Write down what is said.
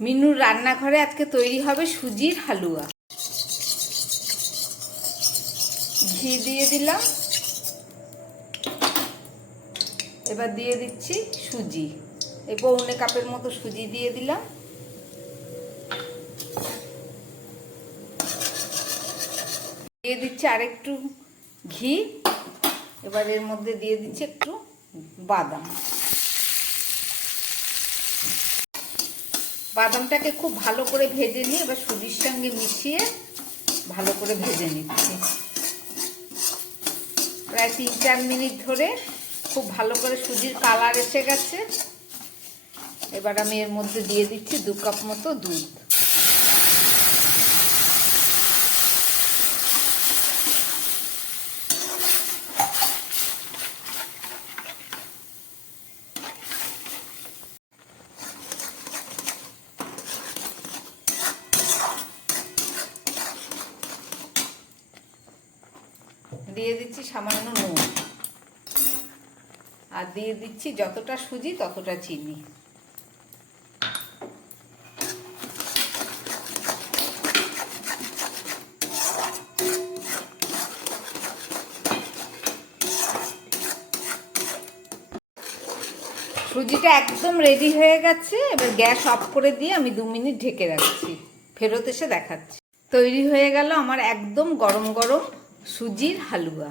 মিনুর রান্নাঘরে আজকে তৈরি হবে সুজির হালুয়া। ঘি দিয়ে দিলাম, এবার দিয়ে দিচ্ছি সুজি। এই পৌনে কাপের মতো সুজি দিয়ে দিলাম। দিয়ে দিচ্ছি আরেকটু ঘি। এবার এর মধ্যে দিয়ে দিচ্ছি একটু বাদাম। বাদামটাকে খুব ভালো করে ভেজে নিয়ে এবার সুজির সঙ্গে মিশিয়ে ভালো করে ভেজে নিচ্ছি। প্রায় 3-4 মিনিট ধরে খুব ভালো করে সুজির কালার এসে গেছে। এবার আমি এর মধ্যে দিয়ে দিচ্ছি 2 কাপ মতো দুধ। দিয়ে দিচ্ছি সামান্য নুন, আর দিয়ে দিচ্ছি যতটা সুজি ততটা চিনি। সুজিটা একদম রেডি হয়ে গেছে। এবার গ্যাস অফ করে দিয়ে আমি 2 মিনিট ঢেকে রাখছি। ফেরত এসে দেখাচ্ছি। তৈরি হয়ে গেল আমার একদম গরম গরম সুজির হালুয়া।